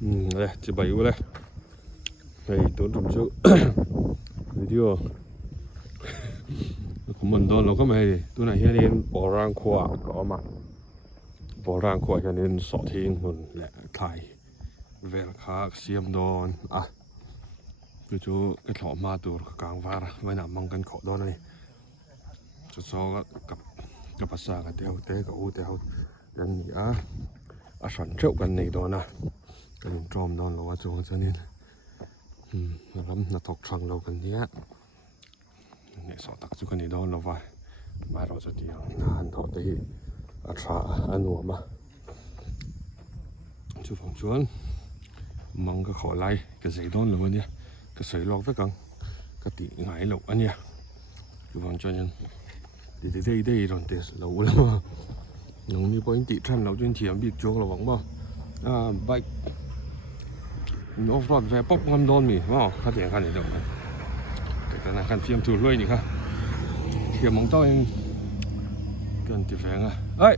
đây chỉ bảy đây này tốn trong chỗ video của mình đó nó có mày tôi này hiện nên bỏ rang khoa có mà bỏ rang khoa cho nên sọ thiên mình lại thay về khác xiêm đòn cái chỗ cái thọ ma tù càng vara vậy nào mang cái khổ đó này cho so cáiภาษาcái tiêu tế cái u tiêu nên sản xuất cái này đó nè cái trộm đó là chỗ cho nên lắm là thuộc sang lâu cáiนี้เนี่ยสอตักจุกันนี่đó là vậy mà rồiจะเดียวนthọที่trả anhหัวมาchú phòng chuan mang cái khó lay cái giấy đó luôn nha cái sấy lọc với căng cái tỷ ngải lộc anh nha chú phòng cho nên đi đây rồi tiền lâu lắm mà nông như bao tỷ trăm lâu chuyên thiểm bị chuông là vắng bao vậy nó phật về bốc ngâm đôn mì wow phát triển khăn này được cái này khăn phim thử lôi nhỉ ha thiểm mong to anh cần tiền phèn ấy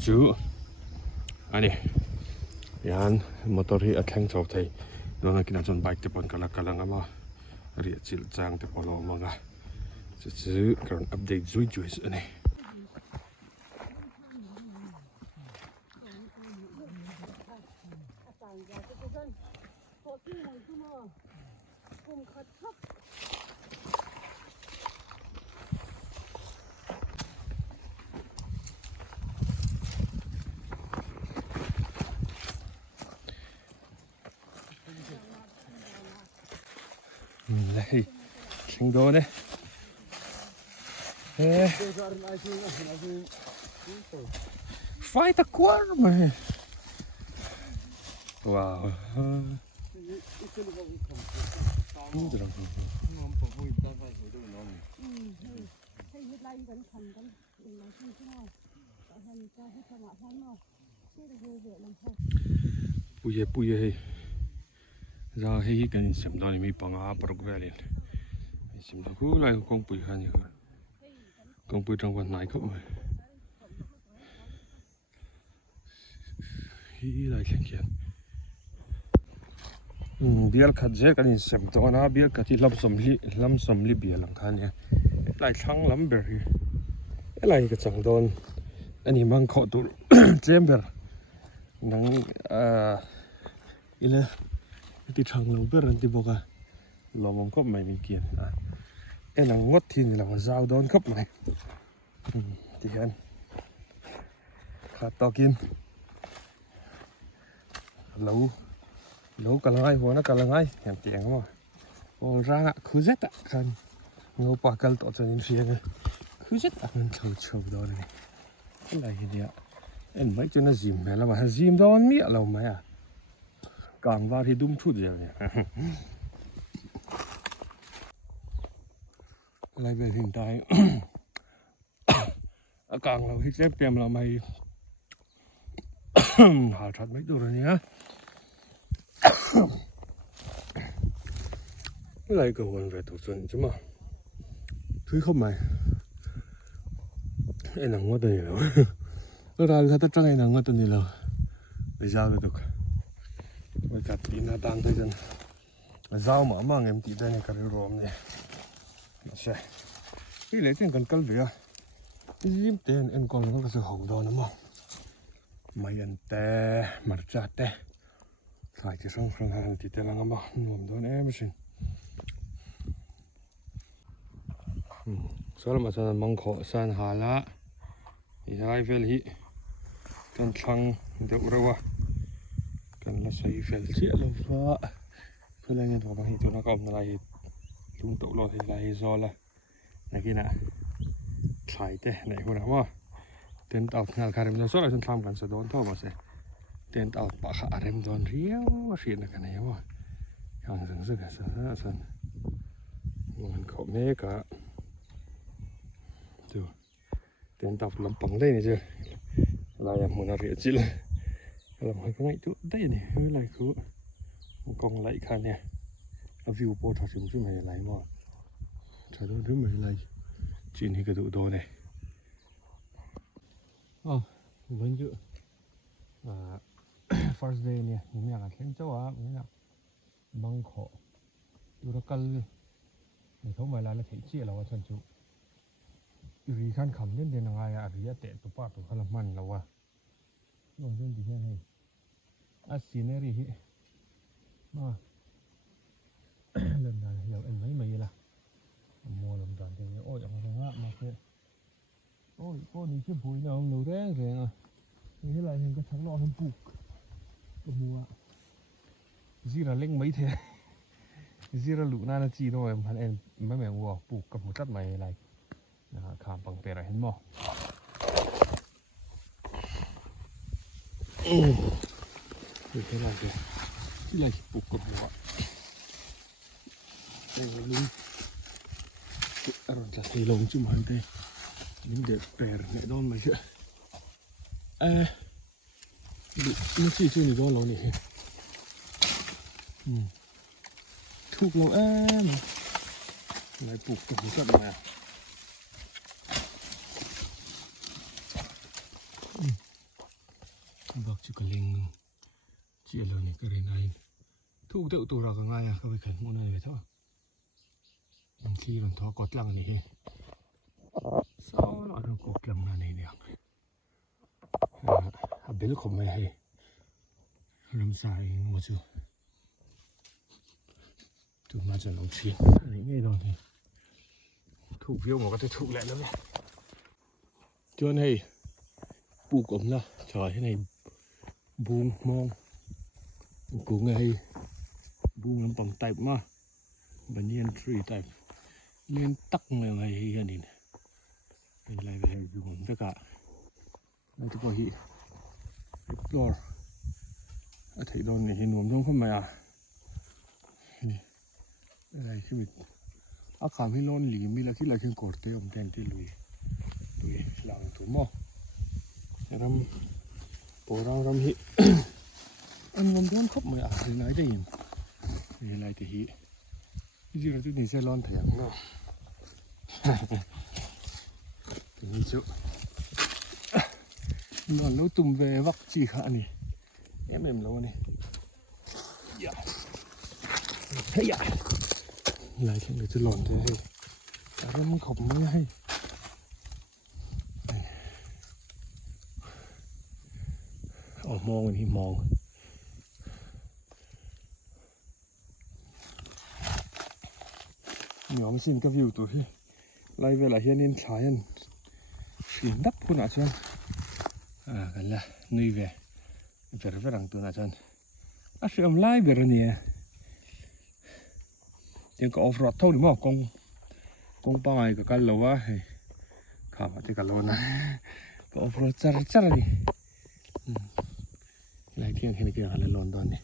chú anh này yan motor hi athang chau thei dona kina chon bike te pon kala ama ri chil chang te polo manga chu current update zui ane đây sinh đô đấy phải ta quá mà wow bùi ra hay cái xem đó thì mình bằng áp bậc về liền xem đó cứ lại con bùi hay nhiều con bùi trong quần này không mà hi lại khen khen biar khát dễ cái xem đó na biar cái thì lâm sầm li biar lăng khan nha lại thăng lắm bể lại cái chẳng đòn anh em mang khó tụ chamber nắng ile thì thằng lâu biết rằng thì bốc lò mông cấp mày mình kiền em là ngót thì là mà dao đón cấp mày thì anh khát to kiên lâu cả ngày hoa nó cả ngày hàng tiền mà còn ra cứ rất ạ khăn ngô bà cal tọt cho nên riêng cứ rất ạ mình chầu đó này cái này thì em mấy cho nó dìm này là mà dìm đó mía lâu mày càng vào thì đúng chút rồi nhỉ lại về hiện tại càng là hít xếp tem là mày hả thật mấy đồ rồi nhá lại cầu gần về tổ xuân chứ mà thứ không mày em nắng quá tận nhiều nó ra người ta trăng em nắng quá tận nhiều để giao được với cả tí nó đang thấy dân dao mà mang em tí đây này cả rôm này sẽ cái lấy tiền cần cân việc diêm tiền em còn có sự hậu đó nữa mà mày ăn tè mặt chặt tè phải chỉ xong hàng tí tè là ngắm bao nuông đó em xin sau mà sao mong khó san hà lá thì hai về hi cần thăng đậu đâu cần là xây phèn chia luôn và cứ lên thằng bằng hình nó còn là chúng tụ lo thì là do là này kia nè sai thế này hồi nào mà tiền tàu ngài khai nó số là chúng thamกันsẽ đón thôi mà sẽ tiền tàu bạc hạ rem đón riêu xịn là cái này mà càng dần dần dần mình khó nghe cả chưa tiền tàu làm bằng đây này chưa là một là rỉa chỉ là làm hơi có ngay chỗ đây này hơi lại cứ còn lại khăn nè view po thật sự chứ mày lại mà trời ơi thứ mày lại chuyện thì cái tụ đồ này vẫn chứ first day nè những nhà khen cho những nhà băng khổ tôi đã cân để thấu mày là thấy chia là chân chú vì khăn khẩm đến đến ngày vì tệ tụ pa tụ khăn man là rồi dân thì này scenery mà lần này giờ em mấy là mua làm đoàn thì ôi ông thằng mà cái ôi cô đi chứ bụi nào nấu rang rang à thế là những cái thằng nọ hem bục mua gì là lên mấy thế gì là lũ na chi thôi mà em mấy mẹ mua bục cầm một tắt mày này khám bằng tè này hết mò như thế này kìa chỉ là bục cầm mua đây là luôn rồi là thầy lồng chứ mà đây những để bè này đón mày chứ nó chỉ chưa được đón lâu này thuộc lâu mà lại buộc cầm một tắt mày bác chú cái linh chia lời này cái này thu tự tụ ra cái ngay à các vị khán môn này vậy thôi khi còn thoa cọt lăng này sao nó được cọt lăng này nè bên không mày hay làm sai một chút tụi mà chẳng nóng chuyện này nghe rồi thì thủ phiêu một cái thủ lại lắm cho này bù cổng là trời thế này buông mong của ngày buông làm bằng tay mà bệnh nhân tree tay nên tắc ngày hiện đi này lại về dùng tất cả đây tôi có hi explore thấy đòn này hiện nồm không mày đây khi mình cảm thấy lon lì mi là khi là khi cột tay ông tên thì lùi làm thủ mò ram bộ ram hi anh muốn đón khóc mày thì nói đây thì lại thì hi gì là chúng mình sẽ lon thèm nó thì như chỗ nó lâu tùm về vắt chỉ khả này em lâu này thấy vậy lại cái người tôi lòn thế hay cả nó khổng mới hay mong thì mong nhóm xin cái view tụi lại về lại hiện nên trái anh chuyển đắp con nào chân cái là nuôi về về rằng tụi nào chân sẽ làm lại về rồi nè nhưng có offroad thôi đúng không con bài cái lầu á khá là cái lầu này có offroad chắc là đi lại thiên cái này kia là London này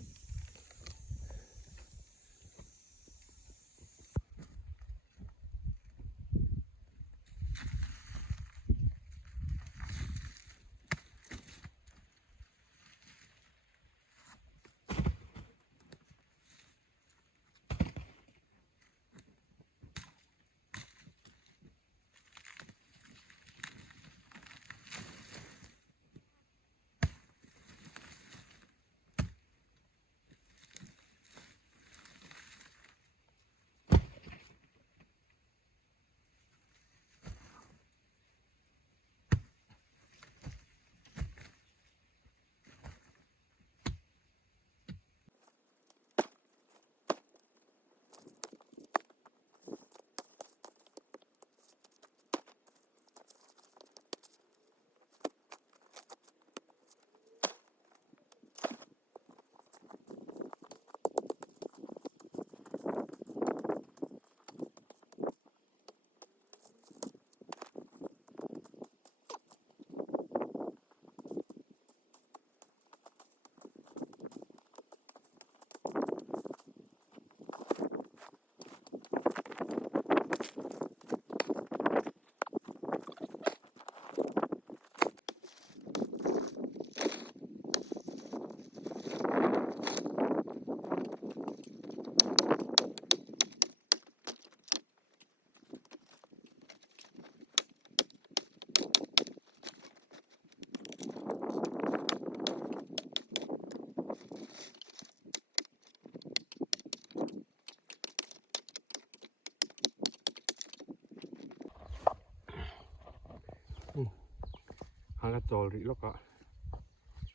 hàng cái trò rỉ lúc á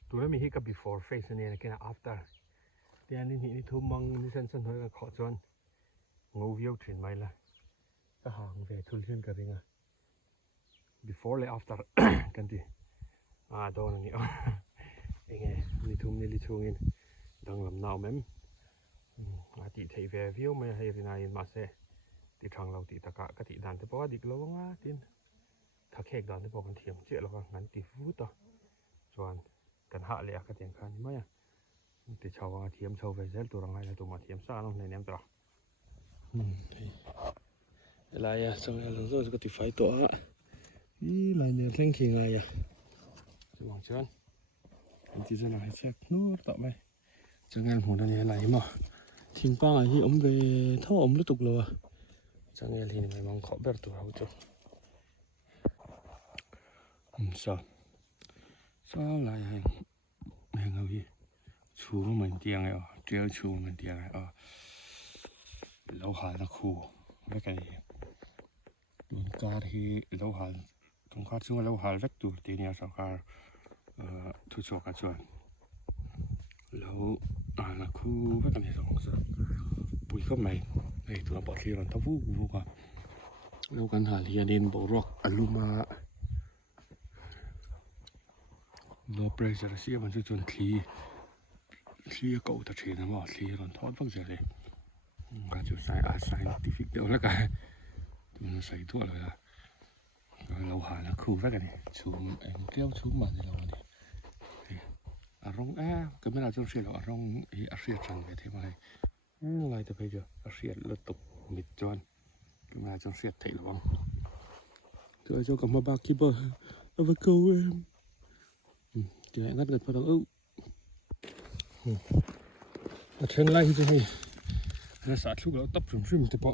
tụi nó mình hít cái before face này cái là after thì anh đi thu măng đi sân sân hơi khó chọn ngủ view trên máy là cái hàng về thu lên cái gì before lại after cái gì đó là nhiều nghe đi thu nghe đang làm nào mềm thì thấy về view mà hay thế này mà sẽ thì thằng lâu thì tất cả cái thì đàn thì bao đi lâu ngã tin thắc hẹn đàn thì bao còn thiểm chuyện là ngắn thì phút đó chọn cần hạ lệ cái tiền khăn mấy thì cháu thiểm cháu về rất tụi rằng hay là tụi mà thiểm xa nó này em tao lại xong rồi rồi có thì phải tụi ý lại nhờ thanh khi ngay thì bằng chân thì giờ lại check nút tao mày chẳng em muốn này lại mà thiên bang ấy ông về thâu ông liên tục rồi chẳng em thì mày mong khó bớt tụi hậu cho sao lại hàng ngầu gì chú mình tiếng này treo chú mình tiếng này lâu hà là khu với cái mình ca thì lâu hà trong các chúng lâu hà rất tuổi tiền nhà sau cả thu cho cả chuyện lâu là khu với cái này rồi bùi khắp mày này tụi nó bỏ khi rồi tao vũ vũ cả lâu gần hà thì nên bộ rock aluma no pressure xí mà chuyện khí khí cậu ta chơi nó mà khí rồi thoát văng ra đây cái chỗ sai scientific đâu là cái tụi nó sai thuốc rồi là lâu hà là khu với cái này xuống em kéo xuống mà thì lâu này rong cái mấy nào trong xe là rong ý xe trần vậy thế mà này lại từ bây giờ xe liên tục mịt tròn cái nào trong xe thấy là băng rồi cho cả một ba keeper với câu em thì lại ngắt gần vào đầu ở trên lanh cho hay nó sát lúc đó tập trung phim thì bỏ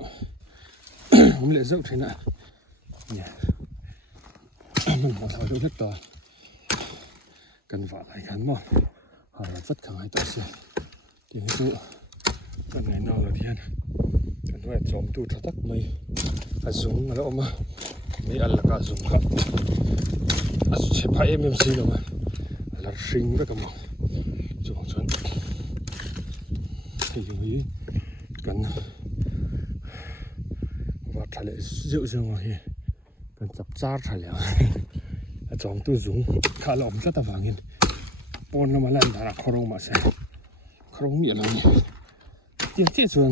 không lẽ dẫu thế nào nhỉ mình họ thổi đâu hết rồi cần vợ này gắn mà họ là rất khẳng hay tại sao thì cái chỗ cần này nào là thiên cần phải chóm tu thật tắc mấy dùng mà đâu mà mấy ăn là cả dùng khác sẽ phải em gì đâu mà là sinh với cả mỏng dùng chân thì dùng cần và thải lại rượu dương mà cần chập chát thải lại chọn tôi dùng khá lỏng rất là vàng bọn nó mà lần đã không mà sẽ không miệng là tiền chết rồi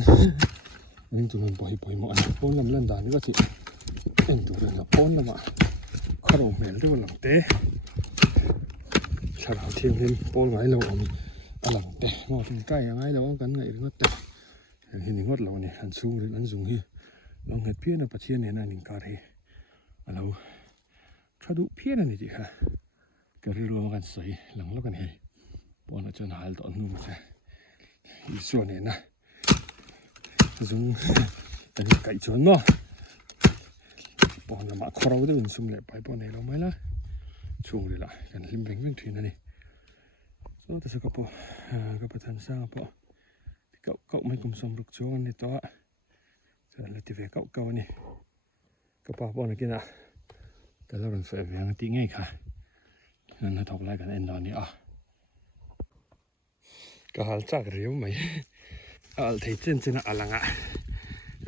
nên tụi mình bồi mọi bọn làm lần đã nữa thì em tụi mình là bọn là mà không mệt luôn lòng té sao nào thiên lên bọn gái lâu lòng té mà thằng trai gái lâu gắn ngày nó té thì những ngót lâu này ăn su thì ăn dùng hi lòng hết phía nó bật thiên này là những cái gì lâu cho đủ phía này thì ha cái rượuกันสวยหลังแล้วกันเฮ้ปอนจะหาตอนนู้นใช่อีส่วนนี้นะซุ่มเป็นไก่ชนเนาะปอนมาคราวเดินซุ่มเลยไปปอนไหนเราไม่ละช่วงนี้ละกันลิมเบ่งวิ่งถึงนั่นนี่soแต่สักปอก็ประทานสร้างปอเก่าไม่กุมสมรุกโจกันนี่ตัวจะเลยที่เวเก่านี่ก็ปอปอนกินอ่ะแต่เราเป็นเสือยังตีง่ายค่ะนั่นเราถกไล่กันเอ็นตอนนี้ก็หาจากเรียวไหมเที่ยนอะไรงะ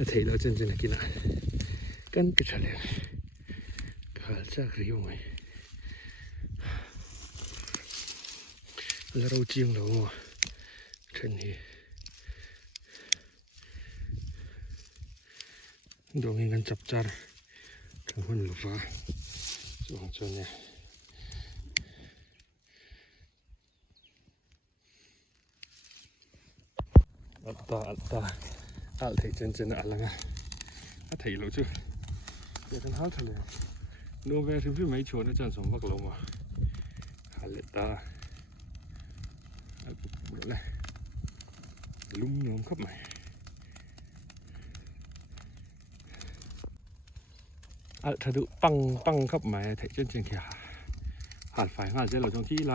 เที่ยเราเจนกินอ่ะกันไปเฉลี่ยก็หาจากเรียวไหมแล้วเราเจียงเราเช่นนี้ดวงเงินจับจานทั้งคนหลุดฟ้าส่วนจนเนี่ยอัลที่เจนอะไรงะที่เราจูเดี๋ยวท่านหาทะเลโนเวอร์ที่พี่ไม่ชวนอาจารย์สมบัติเรามาฮัลเลต้าปุ๊บเลยลุ่มน้ำครับไหมถ้าดูปังครับไหมที่เจนแค่หาดไฟหาดเจเราตรงที่ไร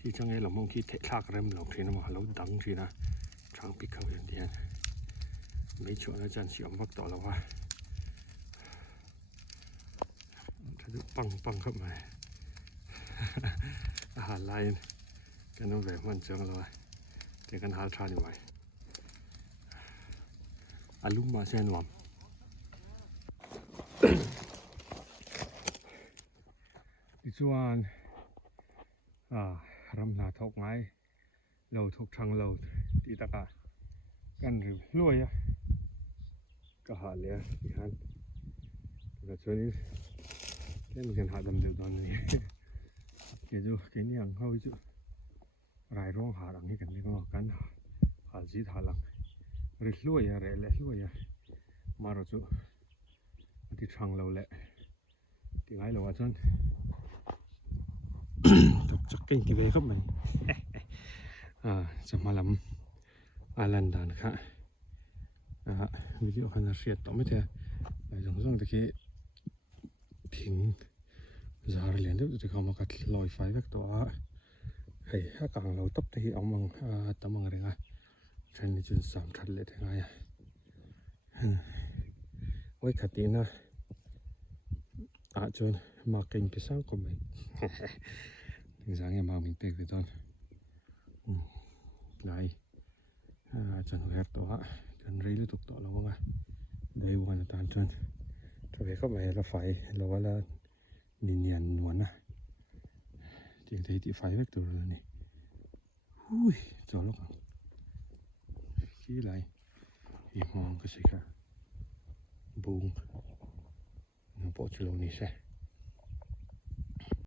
ที่จังไงเรามองคิดเทะลากเริ่มเราทีนั้นมาเราดังทีนะทางปิดเขาอย่างเดียวไม่ชวนอาจารย์เสียมพักต่อแล้วว่าถ้าดูปังครับไหม หารไล่กันน้องแบบมันเจอเลยแต่กันหาทานอยู่ไว้อาลุมาเส้นวมอีส่วนรำนาทกไม้เราทกทางเราที่ตะกากันหรือรวยก็หาเลยที่ฮันแต่ช่วงนี้เล่นกันหาดำเดือดตอนนี้เกี่ยวกับเกี่ยนี่อย่างเขาจะรายร้องหาหลังนี้กันนี่ก็กันหาจีหาหลังหรือรวยอะไรเลยรวยมาเราจะที่ทางเราแหละที่ไงเราว่าจนถูกจักเก่งกี่เวครับมันจะมาลำอาลันดานค่ะวิดีโอขนาดเสียดต่อไม่เท่ไปสองตะกี้พิงจาร์เลียนเดี๋ยวจะเข้ามากัดลอยไฟสักตัวเฮ้ยถ้ากลางเราตับที่เอามังตะมังอะไรกันฉันนี่จน3 ทัดเลยทั้งไงไว้ขัดตีนะจนมาเก่งไปสร้างก็ไม่ถึงสร้างยังมาไม่เตะไปตอนไหนจนเวรตัวจนรีลุตุกต่อแล้วว่าได้วันตอนจนถ้าไปเข้าไปละไฟเราว่าละเนียนนวลนะจริงที่ไฟเวกตัวนี่หุ้ยจอดแล้วกันขี้ไรอีมองก็สิค่ะบุ้งน้ำปอดชโลนี่ใช่